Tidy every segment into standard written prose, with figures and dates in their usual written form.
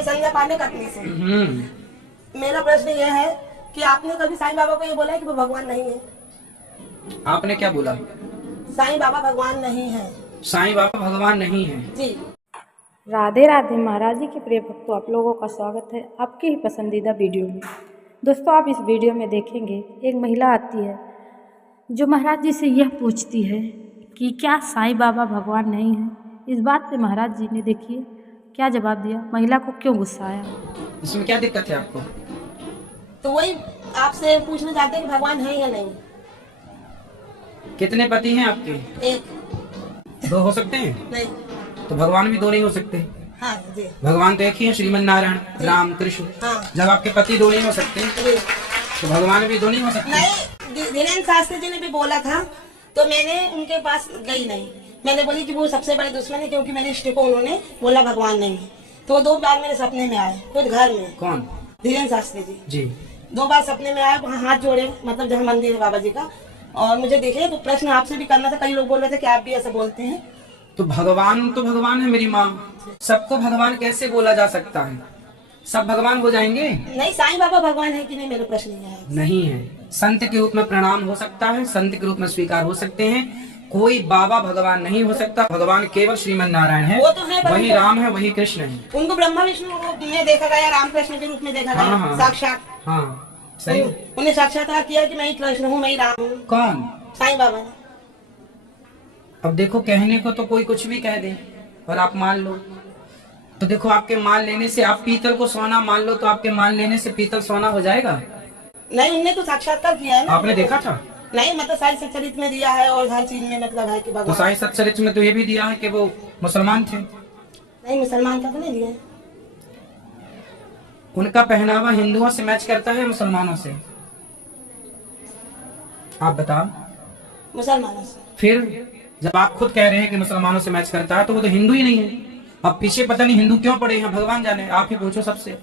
मैं संध्या पांडे कटनी से। मेरा प्रश्न ये है कि आपने कभी साईं बाबा को ये बोला है कि वो भगवान नहीं है? आपने क्या बोला? साईं बाबा भगवान नहीं है। साईं बाबा भगवान नहीं है। जी। राधे राधे महाराज जी के प्रिय भक्तों, आप लोगों का स्वागत है आपके ही पसंदीदा वीडियो में। दोस्तों, आप इस वीडियो में देखेंगे एक महिला आती है जो महाराज जी से यह पूछती है कि क्या साईं बाबा भगवान नहीं है। इस बात पे महाराज जी ने देखिए क्या जवाब दिया, महिला को क्यों गुस्सा आया। इसमें क्या दिक्कत है आपको? तो वही आपसे पूछना चाहते हैं कि भगवान है या नहीं। कितने पति हैं आपके? एक। 2 हो सकते हैं? नहीं। तो भगवान भी 2 नहीं हो सकते। हाँ जी। भगवान तो एक ही है, श्रीमन नारायण राम कृष्ण। हाँ। जब आपके पति 2 नहीं हो सकते जी। तो भगवान भी 2 नहीं हो सकते। नहीं, धीरेन्द्र शास्त्री जी ने भी बोला था तो मैंने उनके पास गई नहीं। मैंने बोली कि वो सबसे बड़े दुश्मन है, क्योंकि मेरे इष्ट को उन्होंने बोला भगवान नहीं है। तो वो 2 बार मेरे सपने में आए, खुद घर में। कौन? धीरेन्द्र शास्त्री जी जी। 2 बार सपने में आए, वहाँ हाथ जोड़े, मतलब जहाँ मंदिर है बाबा जी का, और मुझे देखे। तो प्रश्न आपसे भी करना था, कई लोग बोल रहे थे कि आप भी ऐसा बोलते हैं। तो भगवान है मेरी माँ। सबको भगवान कैसे बोला जा सकता है? सब भगवान हो जाएंगे? नहीं, साईं बाबा भगवान है कि नहीं, मेरा प्रश्न ये है। नहीं है। संत के रूप में प्रणाम हो सकता है, संत के रूप में स्वीकार हो सकते हैं। कोई बाबा भगवान नहीं हो सकता। भगवान केवल श्रीमन नारायण है। वो तो है, वही राम है, वही कृष्ण है। उनको ब्रह्मा विष्णु रूप में देखा गया, रामकृष्ण के रूप में देखा गया। हाँ। साक्षात। हाँ सही। उन्हें साक्षात्कार किया कि मैं ही कृष्ण हूँ, मैं ही राम हूँ। कौन? साईं बाबा ने। अब देखो, कहने को तो कोई कुछ भी कह दे और आप मान लो। तो देखो, आपके मान लेने से, आप पीतल को सोना मान लो तो आपके मान लेने से पीतल सोना हो जाएगा? नहीं, उनने तो साक्षात्कार किया है ना। आपने देखा था? नहीं, मतलब साई सच्चरित में दिया है और हर चीज में मतलब है कि तो भगवान। साई सच्चरित्र में तो ये भी दिया है कि वो मुसलमान थे। नहीं, मुसलमान का तो नहीं दिया है। उनका पहनावा हिंदुओं से मैच करता है मुसलमानों से? आप बताओ। मुसलमानों से। फिर जब आप खुद कह रहे हैं कि मुसलमानों से मैच करता है तो वो तो हिंदू ही नहीं है। अब पीछे पता नहीं हिंदू क्यों पड़े हैं, भगवान जाने। आप ही पूछो सबसे।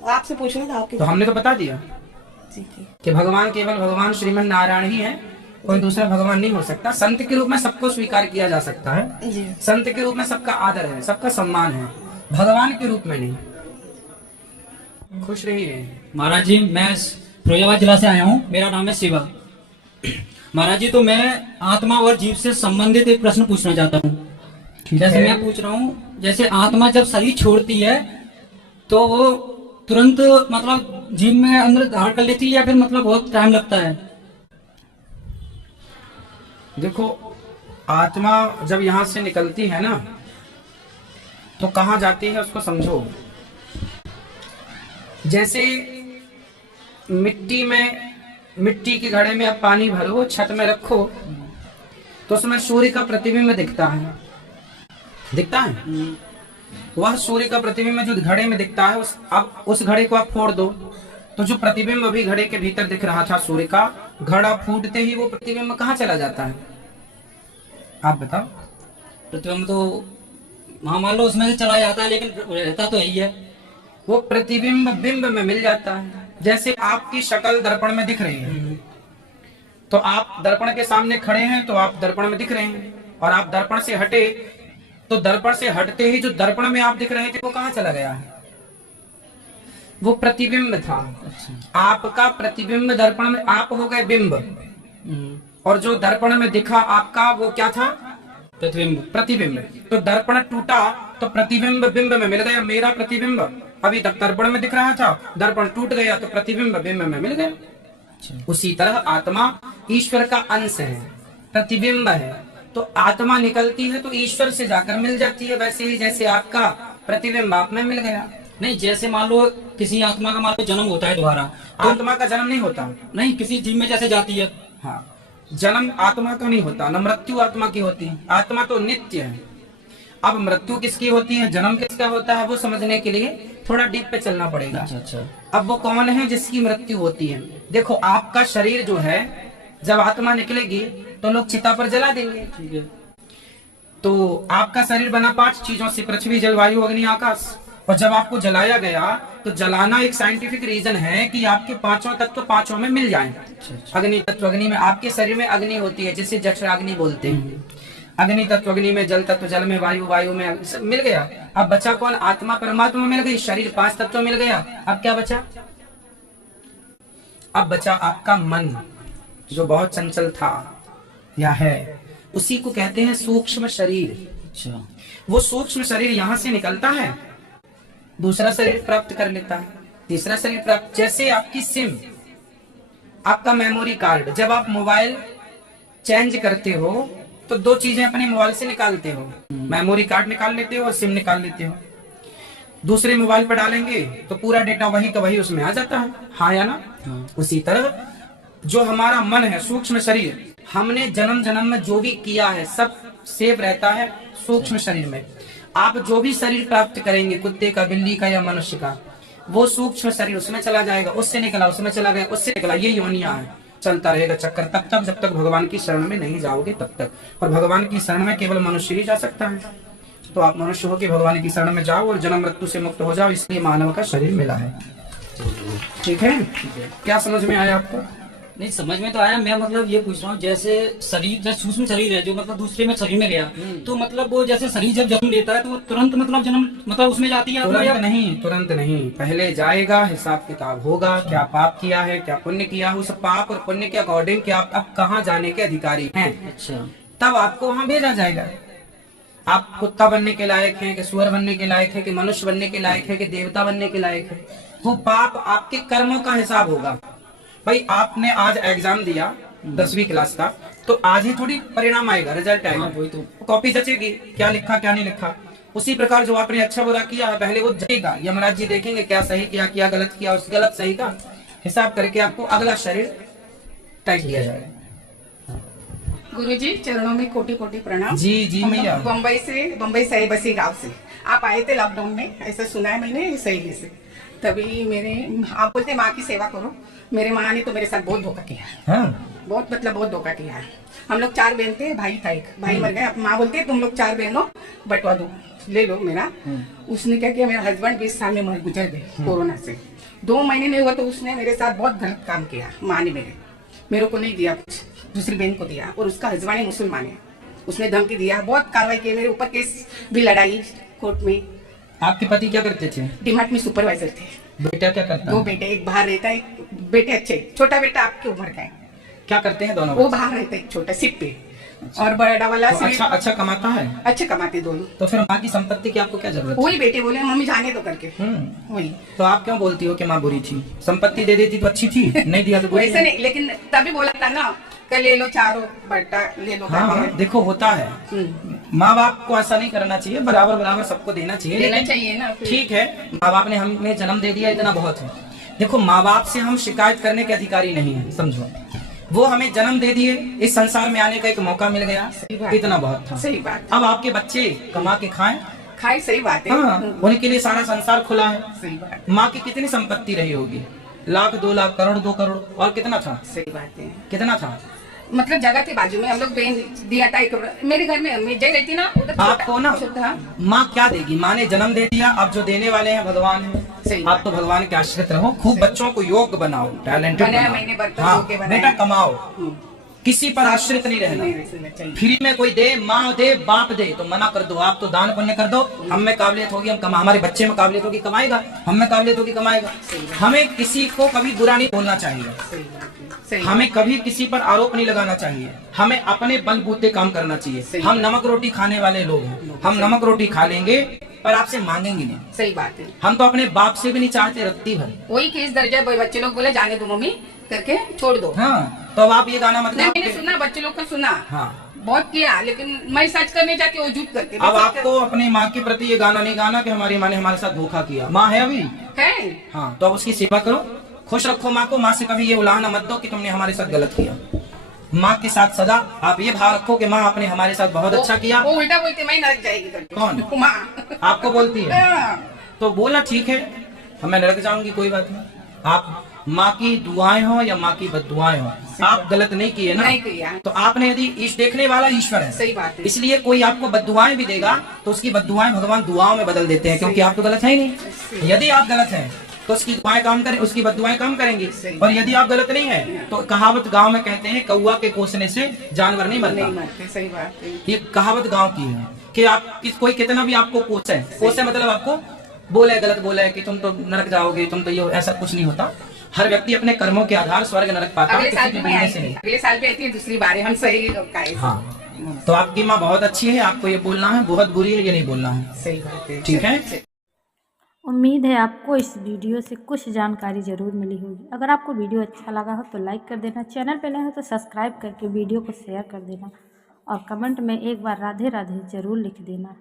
आपसे पूछना था आपकी। तो हमने तो बता दिया जी। कि भगवान केवल भगवान श्रीमन नारायण ही है, कोई दूसरा भगवान नहीं हो सकता। संत के रूप में सबको स्वीकार किया जा सकता है। जी। संत के रूप में सबका आदर है, सबका सम्मान है, भगवान के रूप में नहीं। खुश रहिए। महाराज जी, मैं फिरोजाबाद जिला से आया हूँ, मेरा नाम है शिवा। महाराज जी, तो मैं आत्मा और जीव से संबंधित एक प्रश्न पूछना चाहता हूँ। जैसे मैं पूछ रहा हूँ, जैसे आत्मा जब शरीर छोड़ती है तो वो तुरंत मतलब जीव में अंदर धारण कर लेती है या फिर मतलब बहुत टाइम लगता है? देखो, आत्मा जब यहाँ से निकलती है ना तो कहाँ जाती है उसको समझो। जैसे मिट्टी के घड़े में आप पानी भरो, छत में रखो, तो उसमें सूर्य का प्रतिबिंब दिखता है। वह सूर्य का प्रतिबिंब जो घड़े में दिखता है, अब उस घड़े को आप फोड़ दो तो जो प्रतिबिंब अभी घड़े के भीतर दिख रहा था सूर्य का, घड़ा फूटते ही वो प्रतिबिंब कहाँ चला जाता है? आप बताओ। प्रतिबिंब तो हाँ मान लो उसमें से चला जाता है, लेकिन रहता तो यही है। वो प्रतिबिंब बिंब में मिल जाता है। जैसे आपकी शक्ल दर्पण में दिख रही है, तो आप दर्पण के सामने खड़े हैं तो आप दर्पण में दिख रहे हैं, और आप दर्पण से हटे तो दर्पण से हटते ही जो दर्पण में आप दिख रहे थे वो कहाँ चला गया है? वो प्रतिबिंब था। आपका प्रतिबिंब दर्पण में, आप हो गए बिंब, और जो दर्पण में दिखा आपका वो क्या था? प्रतिबिंब। तो दर्पण टूटा तो प्रतिबिंब बिंब में मिल गया। मेरा प्रतिबिंब अभी तक दर्पण में दिख रहा था, दर्पण टूट गया तो प्रतिबिंब बिंब में मिल गया। उसी तरह आत्मा ईश्वर का अंश है, प्रतिबिंब है। तो आत्मा निकलती है तो ईश्वर से जाकर मिल जाती है। वैसे ही जैसे आपका प्रतिबिंब आप में मिल गया। नहीं, जैसे मान लो किसी आत्मा का मान लो जन्म होता है दोबारा, तो आत्मा का जन्म नहीं होता। नहीं, किसी जीव में जैसे जाती है। हाँ, जन्म आत्मा का नहीं होता, न मृत्यु आत्मा की होती है। आत्मा तो नित्य है। अब मृत्यु किसकी होती है, जन्म किसका होता है, वो समझने के लिए थोड़ा डीप पे चलना पड़ेगा। अच्छा। अब वो कौन है जिसकी मृत्यु होती है? देखो, आपका शरीर जो है, जब आत्मा निकलेगी तो लोग चिता पर जला देंगे। ठीक है। तो आपका शरीर बना 5 चीजों से, पृथ्वी, जल, वायु, अग्नि, आकाश। और जब आपको जलाया गया तो जलाना एक साइंटिफिक रीजन है कि आपके 5 तत्व 5 में मिल जाएं। अग्नि तत्व, अग्नि में, आपके शरीर में अग्नि होती है जिसे जठराग्नि बोलते हैं। अग्नि तत्व अग्नि में, जल तत्व जल में, वायु वायु में, सब मिल गया। अब बचा कौन? आत्मा परमात्मा मिल गई, शरीर 5 तत्व मिल गया। अब क्या बचा? अब बचा आपका मन, जो बहुत चंचल था या है, उसी को कहते हैं सूक्ष्म शरीर। अच्छा। वो सूक्ष्म शरीर यहाँ से निकलता है, दूसरा शरीर प्राप्त कर लेता है, तीसरा शरीर प्राप्त। जैसे आपकी सिम, आपका मेमोरी कार्ड, जब आप मोबाइल चेंज करते हो तो 2 चीजें अपने मोबाइल से निकालते हो, मेमोरी कार्ड निकाल लेते हो और सिम निकाल लेते हो। दूसरे मोबाइल पर डालेंगे तो पूरा डेटा वही का वही उसमें आ जाता है, हाँ या ना? हाँ। उसी तरह जो हमारा मन है, सूक्ष्म शरीर, हमने जन्म जन्म में जो भी किया है सब सेव रहता है सूक्ष्म शरीर में। आप जो भी शरीर प्राप्त करेंगे, कुत्ते का, बिल्ली का या मनुष्य का, वो सूक्ष्म शरीर उसमें चला जाएगा, उससे निकला उसमें चला गया, उससे निकला, ये योनियां है, चलता रहेगा चक्कर तब तक जब तक भगवान की शरण में नहीं जाओगे तब तक। और भगवान की शरण में केवल मनुष्य ही जा सकता है। तो आप मनुष्य हो के भगवान की शरण में जाओ और जन्म मृत्यु से मुक्त हो जाओ, इसलिए मानव का शरीर मिला है। ठीक है? क्या समझ में आया आपको? नहीं, समझ में तो आया। मैं मतलब ये पूछ रहा हूँ, जैसे शरीर, जैसे सूक्ष्म शरीर है जो मतलब दूसरे में शरीर में गया, तो मतलब वो जैसे शरीर जब जन्म लेता है तो वो तुरंत मतलब जन्म मतलब उसमें जाती है आत्मा, या तुरंत नहीं, तुरंत नहीं, पहले जाएगा, हिसाब किताब होगा, क्या पाप किया है, क्या पुण्य किया है, उस पाप और पुण्य के अकॉर्डिंग कि आप अब कहाँ जाने के अधिकारी हैं, अच्छा, तब आपको वहाँ भेजा जाएगा। आप कुत्ता बनने के लायक हैं कि सुअर बनने के लायक है कि मनुष्य बनने के लायक है कि देवता बनने के लायक है, वो पाप आपके कर्मों का हिसाब होगा। भाई आपने आज एग्जाम दिया 10वीं क्लास का, तो आज ही थोड़ी परिणाम आएगा, रिजल्ट आएगा, वही तो। कॉपी जचेगी, क्या लिखा क्या नहीं लिखा। उसी प्रकार जो आपने अच्छा बुरा किया है पहले वो जचेगा, यमराज जी देखेंगे क्या सही किया, क्या गलत किया, उस गलत सही का हिसाब करके आपको अगला शरीर तय किया जाएगा। गुरुजी चरणों में कोटि कोटि प्रणाम। जी जी हम मैया। लोग बम्बई से बसी गांव से आप आए थे लॉकडाउन में, ऐसा सुना है मैंने सहेली से। तभी मेरे आप बोलते माँ की सेवा करो, मेरे माँ ने तो मेरे साथ बहुत धोखा किया है, हाँ। बहुत धोखा किया है। हम लोग 4 बहन थे, भाई था एक, भाई मर गए। अब माँ बोलते तुम लोग 4 बहनों बंटवा दो, ले लो मेरा। उसने क्या किया, मेरा हस्बैंड 20 साल में मर गुजर गए कोरोना से, 2 महीने नहीं हुआ तो उसने मेरे साथ बहुत गलत काम किया। माँ ने मेरे को नहीं दिया कुछ, दूसरी बहन को दिया, और उसका हस्बैंड मुसलमान है, उसने धमकी दिया, बहुत कार्रवाई की, मेरे ऊपर केस भी लड़ाई कोर्ट में। आपके पति क्या करते थे? डीमार्ट में सुपरवाइजर थे। बेटा क्या करता 2 है? बेटे, एक बाहर रहता है, एक बेटे अच्छे, छोटा बेटा आपकी उम्र का है, क्या करते हैं दोनों? वो बाहर रहता है एक छोटा सिप पे, और बड़ा वाला तो अच्छा कमाता है, अच्छे कमाते दोनों। तो फिर माँ की संपत्ति की आपको क्या जरूरत वही बेटे बोले मम्मी जाने दो करके, है? वही। तो आप क्यों बोलती हो कि माँ बुरी थी? संपत्ति दे देती तो अच्छी थी, नहीं दिया तो बुरी वैसे नहीं, लेकिन तभी बोला था ना कि ले लो, चारों बेटा ले लो हाँ करके। देखो होता है, माँ बाप को ऐसा नहीं करना चाहिए, बराबर बराबर सबको देना चाहिए, देना लेकिन चाहिए ना फिर। ठीक है, माँ बाप ने हमें जन्म दे दिया इतना बहुत है। देखो माँ बाप से हम शिकायत करने के अधिकारी नहीं है, समझो, वो हमें जन्म दे दिए, इस संसार में आने का एक मौका मिल गया, सही बात। इतना बहुत था। सही बात। अब आपके बच्चे कमा के खाएं, खाई, सही बात है। हाँ, उनके लिए सारा संसार खुला है। सही बात, माँ की कितनी संपत्ति रही होगी? 1 लाख 2 लाख करोड़ 2 करोड़, और कितना था? सही बात है। कितना था? मतलब जगह थी बाजू में, हम लोग बहन दिया था एक, मेरे घर में मैं जय रहती ना उधर, आपको ना छोटा। माँ क्या देगी? माँ ने जन्म दे दिया, अब जो देने वाले हैं भगवान है। सही आप बात। तो भगवान के आश्रित रहो, खूब बच्चों को योग्य बनाओ, टैलेंटेड बनाया बनाओ। मैंने, बर्तन हाँ, धो के बनाया। बेटा कमाओ, किसी पर आश्रित नहीं रहना। नहीं रहना चाहिए। फ्री में कोई दे, माँ दे, बाप दे तो मना कर दो, आप तो दान पुण्य कर दो। हम में काबिलियत होगी, हम कमा, हमारे बच्चे में काबिलियत होगी कमाएगा, हम में काबिलियत होगी कमाएगा। हमें किसी को कभी बुरा नहीं बोलना चाहिए, सही बात है। सही हमें कभी किसी पर आरोप नहीं लगाना चाहिए, हमें अपने बलबूते काम करना चाहिए। सही। हम नमक रोटी खाने वाले लोग हैं, हम नमक रोटी खा लेंगे पर आपसे मांगेंगे नहीं। सही बात है। हम तो अपने बाप से भी नहीं चाहते रत्ती भर। वही केस दर्ज है, बच्चे लोग बोले जाने दो मम्मी करके छोड़ दो। हाँ, तो अब आप ये गाना नहीं, मतलब मैंने सुना, बच्चे लोग का सुना, हाँ, बहुत किया, लेकिन मैं सच करने जाती हूँ, झूठ करके। अब आपको अपनी माँ के प्रति ये गाना नहीं गाना कि हमारी माँ ने हमारे साथ धोखा किया। माँ है अभी, है। हाँ, तो अब उसकी सेवा करो, खुश रखो माँ को। माँ से कभी ये उलाहना मत दो कि तुमने हमारे साथ गलत किया। माँ के साथ सदा आप ये भाव रखो कि माँ आपने हमारे साथ बहुत अच्छा किया। वो उल्टा बोलते मैं नरक जाएगी करके। कौन? माँ आपको बोलती है? हाँ। तो बोला ठीक है, मैं नरक जाऊंगी, कोई बात नहीं। आप माँ की दुआएं हो या माँ की बददुआएं हो, आप गलत नहीं किए ना। नहीं किया। तो आपने यदि इस देखने वाला ईश्वर है, सही बात है। इसलिए कोई आपको बददुआएं भी देगा तो उसकी बददुआएं भगवान दुआओं में बदल देते हैं, क्योंकि आप तो गलत है ही नहीं। यदि आप गलत हैं तो उसकी दुआएं काम करें, उसकी बददुआएं काम करेंगी। सही। और यदि आप गलत नहीं है तो कहावत गांव में कहते हैं कौआ के कोसने से जानवर नहीं नहीं मरता। मरते, सही बात है। ये कहावत गांव की है कि आप कोई कितना भी आपको कोसे मतलब आपको बोले गलत बोले कि तुम तो नरक जाओगे, तुम तो ये, ऐसा कुछ नहीं होता। हर व्यक्ति अपने कर्मों के आधार स्वर्ग नरक पाता है, अगले साल किसी भी के मैं बोलने आई से थी, नहीं। अगले साल भी आई थी, दूसरी बार है, हम सही का है। हाँ, तो आपकी माँ बहुत अच्छी है, आपको ये बोलना है बहुत बुरी है ये नहीं बोलना है, सही बात है। ठीक है। उम्मीद है आपको इस वीडियो से कुछ जानकारी ज़रूर मिली होगी। अगर आपको वीडियो अच्छा लगा हो तो लाइक कर देना, चैनल पे नए हो तो सब्सक्राइब करके वीडियो को शेयर कर देना और कमेंट में एक बार राधे राधे ज़रूर लिख देना।